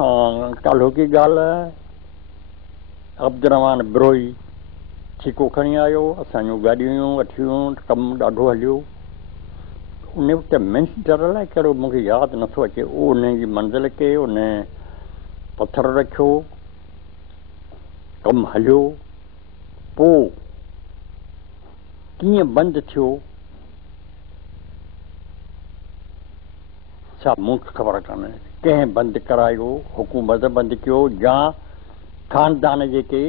काल्हो की ॻाल्हि आहे, अब्दुर्रहमान बिरोई ठीको खणी आयो, असांजूं गाॾियूं वठी वियूं, कमु ॾाढो हलियो। उन वक़्तु मिनिस्टर अलाए कहिड़ो मूंखे यादि नथो अचे, उहो उन जी मंज़िल के उन पथर रखियो, कमु हलियो। पोइ कीअं बंदि थियो छा मूंखे ख़बर कान्हे। कंहिं बंदि करायो, हुकूमत बंदि कयो या ख़ानदान जेके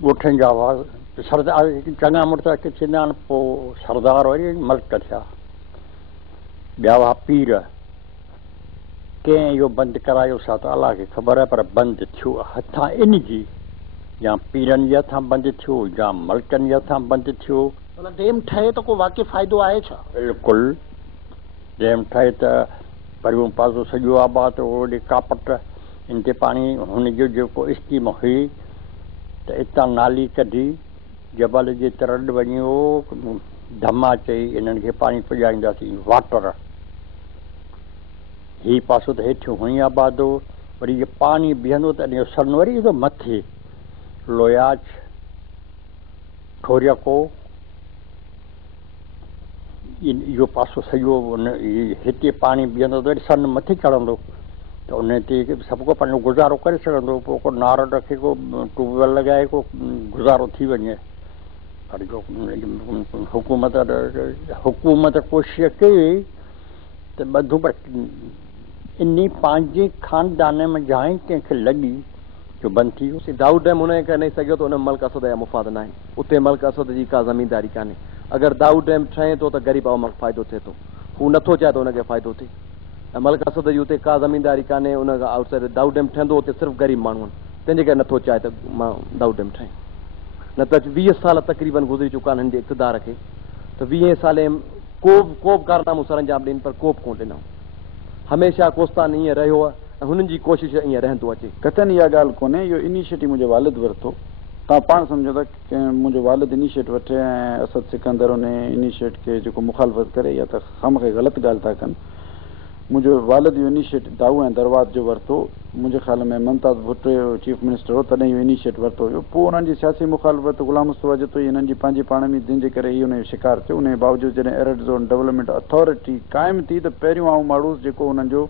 ॻोठनि जा हुआ, सरदार चङा मुड़ुस थींदा आहिनि, पोइ सरदार वरी मल्क थिया, ॿिया हुआ पीर। कंहिं इहो बंदि करायो छा त अलाह खे ख़बर आहे, पर बंदि थियो हथां इन जी, या पीरनि जे हथां बंदि थियो या मल्कनि जे हथां बंदि थियो। डेम ठहे त को वाक़ई फ़ाइदो आहे छा? बिल्कुलु डेम ठहे त परियों पासो सॼो आबाद, होॾे कापट, इन ते पाणी हुनजो जेको स्कीम हुई त इतां नाली कढी जबल जे तरॾ वञी हो धमा चई इन्हनि खे पाणी पुॼाईंदासीं, वाटर। हीउ पासो त हेठियों हुई आबादो, वरी इहो पाणी बीहंदो त इन जो सन वरी ईंदो मथे, लोयाच, ठोरियको, इहो पासो सॼो हिते पाणी बीहंदो त वरी सन मथे चढ़ंदो, त उन ते सभु को पंहिंजो गुज़ारो करे सघंदो। पोइ को नार रखे, को ट्यूबवेल लॻाए, को गुज़ारो थी वञे। पर हुकूमत कोशिशि कई त ॿधो, पर इन पंहिंजे ख़ानदान में जहां कंहिंखे लॻी जो बंदि थी वियो। दाऊद डैम हुन करे नहीं सघियो त उन मल्क असद जा मुफ़ाद न आहे, उते मल्क असद जी का ज़मीनदारी कान्हे। अगरि दाऊद डैम ठहे थो त ग़रीब आवाम खे फ़ाइदो थिए थो, हू नथो चाहे त हुनखे फ़ाइदो थिए। ऐं मल्क असद जी उते का ज़मीनदारी कान्हे, उन खां आउटसाइड दाऊद डैम ठहंदो उते सिर्फ़ु ग़रीब माण्हू आहिनि, तंहिंजे करे नथो चाहे त मां दाऊद डैम ठहे। न त 20 साल तक़रीबन गुज़री चुका आहिनि हिन जे इक़्तिदार खे, त 20 साले को बि कारनामो सरंजाम ॾियनि, पर को बि कोन ॾिनो। हमेशह कोस्तान ईअं रहियो आहे ऐं हुननि जी कोशिश ईअं रहंदो अचे। कतनि इहा ॻाल्हि कोन्हे, इहो इनिशिएटिव मुंहिंजे वालिद वरितो। तव्हां पाण सम्झो था की मुंहिंजो वालिद इनिशिएटिव वठे ऐं असद सिकंदर उन इनिशिएटिव खे जेको मुखालफ़त करे, या त खामखे ग़लति ॻाल्हि था कनि। मुंहिंजो वालिद इहो इनिशिएटिव दाऊ ऐं दरवाज़ जो वरितो, मुंहिंजे ख़्याल में मुमताज़ भुट्टो चीफ मिनिस्टर हो, तॾहिं इहो इनिशिएटिव वरितो हुयो। पोइ उन्हनि जी सियासी मुखालफ़त गुलाम मुस्तफ़ा जतो हिननि जी पंहिंजी पाण में, जंहिंजे करे हीउ हुनजो शिकार थियो। उन जे बावजूदि जॾहिं एरिड ज़ोन डेवलपमेंट अथॉरिटी क़ाइमु थी, त पहिरियों आऊं माण्हू जेको हुननि जो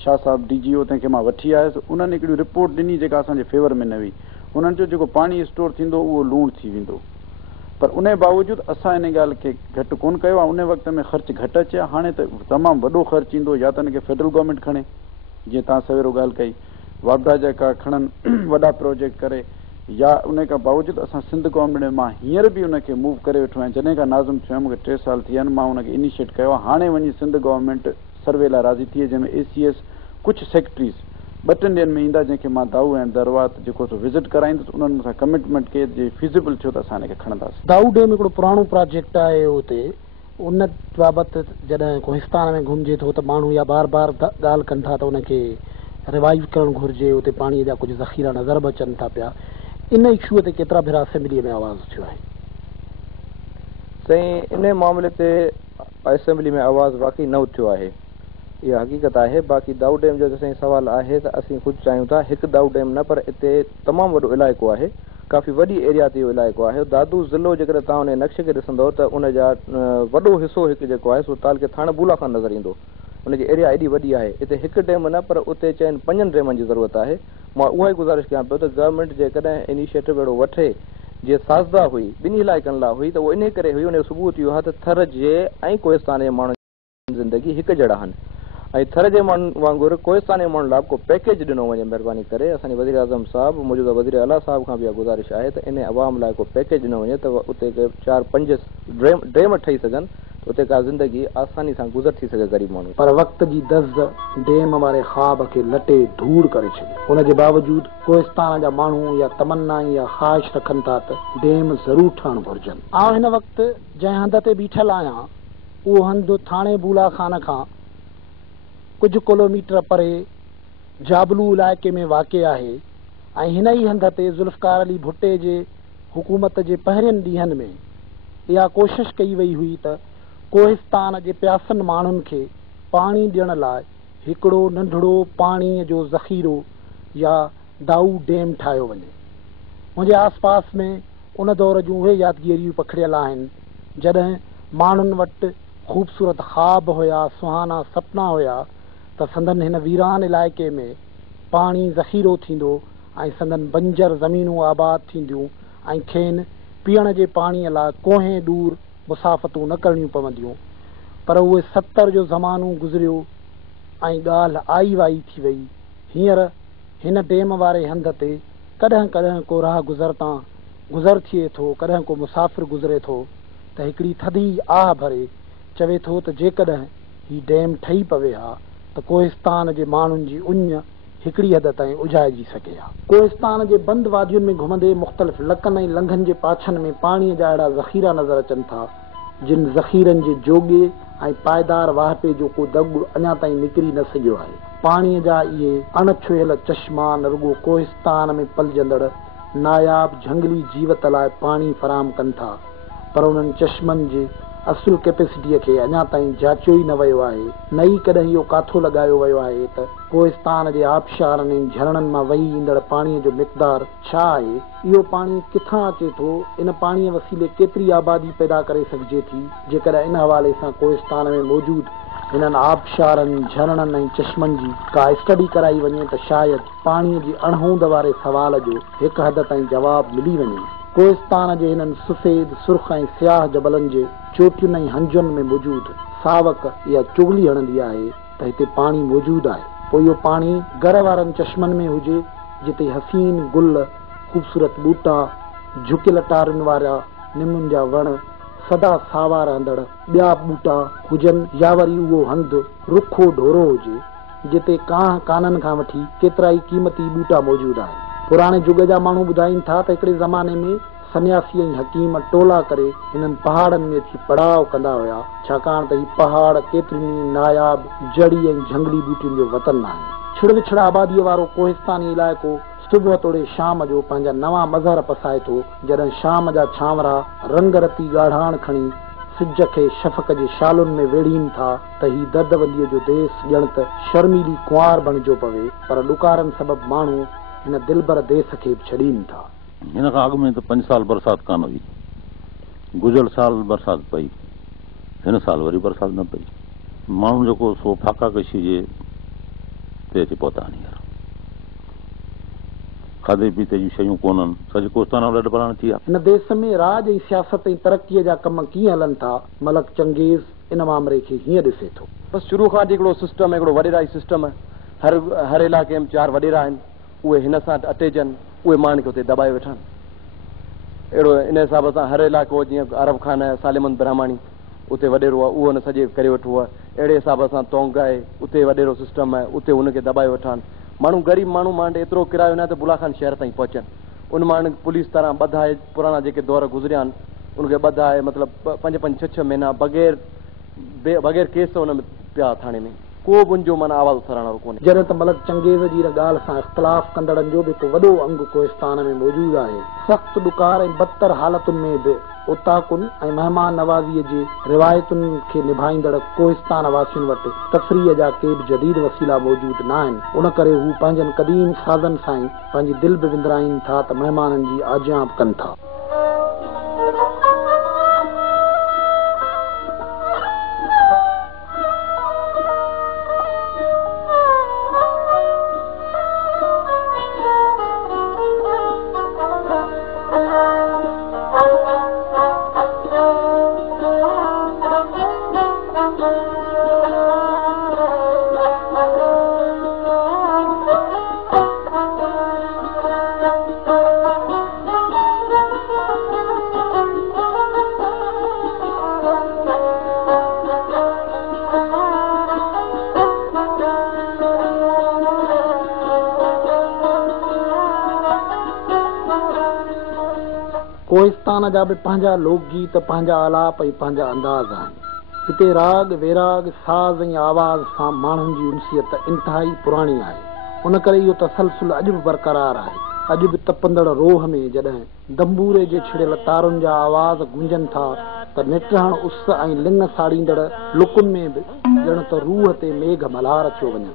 शाह साहब DGO, तंहिंखे मां वठी आयुसि, उन्हनि हिकिड़ी रिपोर्ट ॾिनी जेका असांजे फेवर में न हुई। उन्हनि जो जेको पाणी स्टोर थींदो उहो लूण थी वेंदो, पर उन जे बावजूदि असां इन ॻाल्हि खे घटि कोन कयो आहे। उन वक़्त में ख़र्चु घटि अचे, हाणे त तमामु वॾो ख़र्चु ईंदो, या त हिनखे फेडरल गवर्नमेंट खणे, जीअं तव्हां सवेरो ॻाल्हि कई, वापदा जा का खणनि वॾा प्रोजेक्ट करे, या उन खां बावजूदि असां सिंध गवर्नमेंट मां हींअर बि उनखे मूव करे वेठो आहियां। जॾहिं खां नाज़िम थियो आहे, मूंखे 3 साल थी विया आहिनि, मां उनखे इनिशिएट कयो आहे। हाणे वञी सिंध गवर्नमेंट सर्वे लाइ राज़ी थी, जंहिंमें ACS कुझु सेक्रेटरीज़ 2-3 ॾींहंनि में ईंदा, जंहिंखे मां दाऊ ऐं दरवात जेको विज़िट कराईंदुसि। उन्हनि मूंसां कमिटमेंट कई जे फिज़िबल थियो त असां हिनखे खणंदासीं। दाऊ डैम हिकिड़ो पुराणो प्रोजेक्ट आहे उते, उन बाबति जॾहिं कोहिस्तान में घुमिजे थो त माण्हू या बार बार ॻाल्हि कनि था त उनखे रिवाइव करणु घुरिजे, उते पाणीअ जा कुझु ज़ख़ीरा नज़र बि अचनि था पिया। इन इशूअ ते केतिरा भेरा असेंबलीअ में आवाज़ थियो आहे? साईं, इन मामले ते असेंबली में आवाज़ वाक़ई न उथियो आहे, इहा हक़ीक़त आहे। बाक़ी दाऊ डैम जो साईं सवाल आहे त असीं ख़ुदि चाहियूं था, हिकु दाऊ डैम न, पर हिते तमामु वॾो इलाइक़ो आहे, काफ़ी वॾी एरिया ते इहो इलाइक़ो आहे। दादू ज़िलो जेकॾहिं तव्हां उन नक्शे खे ॾिसंदव त उन जा वॾो हिसो हिकु जेको आहे सो तालके थाणे बूला खां नज़र ईंदो। उनजी एरिया एॾी वॾी आहे। हिते हिकु डैम न, पर उते चइनि 5 डैमनि जी ज़रूरत आहे। मां उहा ई गुज़ारिश कयां पियो त गवर्नमेंट जेकॾहिं इनिशिएटिव अहिड़ो वठे, जीअं साज़दा हुई ॿिन्ही इलाइक़नि लाइ हुई, त उहो इन करे हुई, उन जो सबूत इहो आहे त थर जे ऐं कोहिस्तान जे माण्हुनि जी ज़िंदगी हिकु जहिड़ा आहिनि। ऐं थर जे माण्हुनि वांगुरु कोहिस्तान जे माण्हुनि लाइ को पैकेज ॾिनो वञे, महिरबानी करे। असांजे वज़ीर आज़म साहिबु, मौजूदा वज़ीर आला साहिब खां बि इहा गुज़ारिश आहे त इन अवाम लाइ को पैकेज ॾिनो वञे, त उते 4-5 डैम ठही सघनि, त उते का ज़िंदगी आसानी सां गुज़र थी सघे ग़रीब माण्हू। पर वक़्त जी दज़ डैम वारे ख़्वाब खे लटे धूड़ करे छॾियो। उनजे बावजूदि कोहिस्तान जा माण्हू या तमन्ना या ख़्वाहिश रखनि था त डैम ज़रूरु ठहणु घुरिजनि। आउं हिन वक़्तु जंहिं हंध ते बीठल आहियां, उहो हंधु थाणे बूला खान खां कुझु किलोमीटर परे जाबलू इलाइक़े में वाक़िअ आहे। ऐं हिन ई हंध ते ज़ुल्फ़कार अली भुट्टे जे हुकूमत जे पहिरियनि ॾींहंनि में इहा कोशिशि कई वई हुई त कोहिस्तान जे प्यासनि माण्हुनि खे पाणी ॾियण लाइ हिकिड़ो नंढड़ो पाणीअ जो ज़ख़ीरो या दाऊ डैम ठाहियो वञे। मुंहिंजे आस पास में उन दौर जूं उहे यादगिरियूं पखिड़ियल आहिनि जॾहिं माण्हुनि वटि ख़ूबसूरत ख़्वाब हुया, सुहाना सपना हुया त संदन हिन वीरान इलाइक़े में पाणी ज़ख़ीरो थींदो ऐं संदन बंजर ज़मीनूं आबाद थींदियूं ऐं खेनि पीअण जे पाणीअ लाइ कोहें दूर मुसाफ़तूं न करणियूं पवंदियूं। पर उहे 70 जो ज़मानो गुज़रियो ऐं ॻाल्हि आई वाई थी वई। हींअर हिन डेम वारे हंध ते कॾहिं कॾहिं को राह गुज़र थिए थो, कॾहिं को मुसाफ़िर गुज़रे थो त हिकिड़ी थधी आह भरे चवे थो त जेकॾहिं हीउ डैम ठही पवे हा त कोहिस्तान जे माण्हुनि जी उञ हिकिड़ी हद ताईं उजाइजी सघे हा। कोहिस्तान जे बंद वादियुनि में घुमंदे मुख़्तलिफ़ लकनि ऐं लंघनि जे पाछनि में पाणीअ जा अहिड़ा ज़ख़ीरा नज़र अचनि था जिन ज़ख़ीरनि जे जोगे ऐं पाइदार वाहिपे जो को दॻु अञा ताईं निकिरी न सघियो आहे। पाणीअ जा इहे अणछुहियल चश्मा न रुॻो कोहिस्तान में पलिजंदड़ नायाब झंगली जीवत लाइ पाणी फराहम कनि था, पर उन्हनि चश्मनि जे असुल कैपेसिटीअ खे अञा ताईं जाचियो ई न वियो आहे। न ई कॾहिं इहो काथो लॻायो वियो आहे त कोहिस्तान जे आबशारनि ऐं झरणनि मां वही ईंदड़ पाणीअ जो मिक़दार छा आहे, इहो पाणी किथां अचे थो, इन पाणीअ वसीले केतिरी आबादी पैदा करे सघिजे थी। जेकॾहिं इन हवाले सां कोहिस्तान में मौजूदु हिननि आबशारनि, झरणनि ऐं चश्मनि जी का स्टडी कराई वञे त शायदि पाणीअ जी अणहोंद वारे सवाल जो हिकु हद ताईं जवाबु मिली वञे। कोहिस्तान जे हिननि सफ़ेद, सुर्ख़ ऐं सियाह जबलनि जे चोटियुनि ऐं हंजुनि में मौजूदु सावक या चुगली हणंदी आहे त हिते पाणी मौजूदु आहे। पोइ इहो पाणी घर वारनि चश्मनि में हुजे जिते हसीन गुल, ख़ूबसूरत ॿूटा, झुकियल टारुनि वारा निमुनि जा वण, सदा सावा रहंदड़ ॿिया ॿूटा हुजनि या वरी उहो हंधु रुखो ढोरो हुजे जिते कांह काननि खां वठी केतिरा ई क़ीमती ॿूटा मौजूदु आहिनि। पुराणे जुग जा माण्हू ॿुधाइनि था त हिकिड़े ज़माने में सन्यासी ऐं हकीम टोला करे हिननि पहाड़नि में अची पड़ाव कंदा हुया, छाकाणि त ही पहाड़ केतिरियुनि नायाब जड़ी ऐं झंगली ॿूटियुनि जो वतन आहे। छिड़ विछड़ आबादीअ वारो कोहिस्तानी इलाइक़ो सुबुह तोड़े शाम जो पंहिंजा नवां मज़हर पसाए थो, जॾहिं शाम जा छांवरा रंगरती ॻाढ़ाण खणी सिज खे शफ़क़ जे शालुनि में वेढ़ीनि था त ही दर्दबंदीअ जो देस ॼण त शर्मीली कुंवार बणिजो पवे, पर ॾुकारनि सबबि माण्हू हिन दिलबर देस खे छॾीनि था। हिन खां अॻु में त 5 साल बरसाति कान हुई, गुज़िरियल साल बरसाति पई, हिन साल वरी बरसाति न पई। माण्हू जेको सो फाका कशी जे ते अची पहुता आहिनि। हींअर खाधे पीते जूं शयूं कोन्हनि, सॼो कोहिस्तान ॾाढो पराण थी आहे। हिन देश में राज ऐं सियासत ऐं तरक़ीअ जा कम कीअं हलनि था, मलक चंगेज़ इन मामले खे हीअं ॾिसे थो। बसि शुरू खां वठी हिकिड़ो सिस्टम, हिकिड़ो वॾेरा सिस्टम, हर इलाइक़े में 4 वॾेरा आहिनि, उहे हिन सां अटेजनि, उहे माण्हुनि खे उते दॿाए वेठा आहिनि। अहिड़ो इन हिसाब सां हर इलाइक़ो जीअं अरब खान आहे, सालिमन ब्राह्मणी उते वॾेरो आहे, उहो हुन सॼे करे वेठो आहे। अहिड़े हिसाब सां तोंग आहे, उते वॾेरो सिस्टम आहे, उते हुनखे दॿाए वेठा आहिनि। माण्हू ग़रीब माण्हू मांडे एतिरो किरायो न आहे त बुलाखान शहर ताईं पहुचनि। उन माण्हुनि पुलिस तरह ॿधाए, पुराणा जेके दौर गुज़रिया आहिनि उनखे ॿधाए, मतिलबु 5-5, 6-6 महीना बग़ैर केस हुन में पिया थाणे में, को बि उनजो माना आवाज़ उथारण वारो कोन्हे। जॾहिं त मलक चंगेज़ जी हिन ॻाल्हि सां इख़्तिलाफ़ कंदड़नि जो बि हिकु वॾो अंग कोहिस्तान में मौजूदु आहे। सख़्तु ॾुकार ऐं बदतर हालतुनि में बि उताकुनि ऐं महिमान नवाज़ीअ जे रिवायतुनि खे निभाईंदड़ कोहिस्तान वासियुनि वटि तफ़रीह जा के बि जदीद वसीला मौजूदु न आहिनि। उन करे हू पंहिंजनि क़दीम साज़नि सां ई पंहिंजी दिलि बि विंदराइनि था त महिमाननि जी आजाब कनि था। कोहिस्तान जा बि पंहिंजा लोकगीत, पंहिंजा आलाप ऐं पंहिंजा अंदाज़ आहिनि। हिते राग वेराग, साज़ ऐं आवाज़ सां माण्हुनि जी उनसियत इंतिहाई पुराणी आहे। उन करे इहो तसलसुल अॼु बि बरक़रार आहे। अॼु बि तपंदड़ रोह में जॾहिं दंबूरे जे छिड़ियल तारुनि जा आवाज़ गूंजनि था त निटहण उस ऐं लिंग साड़ींदड़ लुकुनि में बि ॼण त रूह ते मेघ मल्हार अचियो वञनि।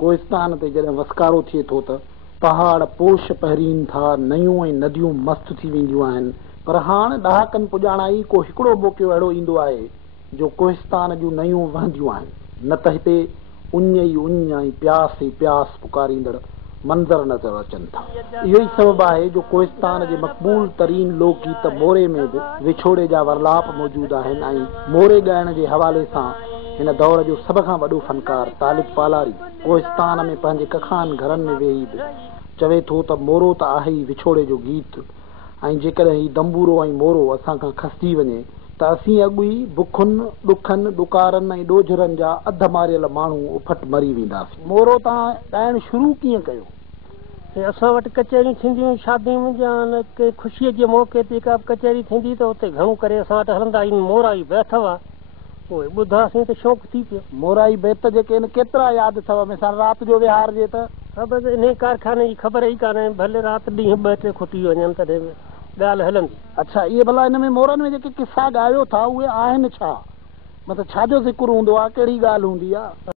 कोहिस्तान ते जॾहिं वसकारो थिए थो त पहाड़ पोश पहिरीन था, नयूं ऐं नदियूं मस्तु थी वेंदियूं आहिनि। पर हाणे ॾहाकनि पुॼाणा ई को हिकिड़ो मौक़ो अहिड़ो ईंदो आहे जो कोहिस्तान जूं नयूं वहंदियूं आहिनि। न त हिते उञ ई उञ ऐं प्यास ई प्यास पुकारींदड़ मंज़र नज़र अचनि था। इहो ई सबबु आहे जो कोहिस्तान जे मक़बूल तरीन लोकगीत मोरे में बि विछोड़े जा वर्लाप मौजूदु आहिनि ऐं मोरे ॻाइण जे हवाले सां हिन दौर जो सभ खां वॾो फनकार तालिब पालारी कोहिस्तान में पंहिंजे कखान घरनि में वेही बि चवे थो त मोरो त आहे ई विछोड़े जो गीत, ऐं जेकॾहिं ही दंबूरो ऐं मोरो असां खां खसिजी वञे त असीं अॻु ई बुखुनि ॾुखनि ॾुकारनि ऐं ॾोझरनि जा अध मारियल माण्हू उफट मरी वेंदासीं। मोरो तव्हां ॻाइणु शुरू कीअं कयो? असां वटि कचहरियूं थींदियूं शादियूं या के ख़ुशीअ जे मौक़े ते का कचहरी थींदी त उते घणो करे असां वटि हलंदा आहियूं। मोराई बैत अथव उहे ॿुधासीं त शौक़ु थी पियो। मोराई बैत जेके आहिनि केतिरा यादि अथव? मिसाल राति जो विहार जे त ख़बर इन कारखाने जी ख़बर ई कान्हे, भले राति ॾींहं ॿ टे खुटी वञनि तॾहिं ॻाल्हि हलंदी। अच्छा, इहे भला हिन में मोरनि में जेके किसा ॻायो था उहे आहिनि छा? मतिलबु छाजो ज़िक्र हूंदो आहे, कहिड़ी ॻाल्हि हूंदी आहे?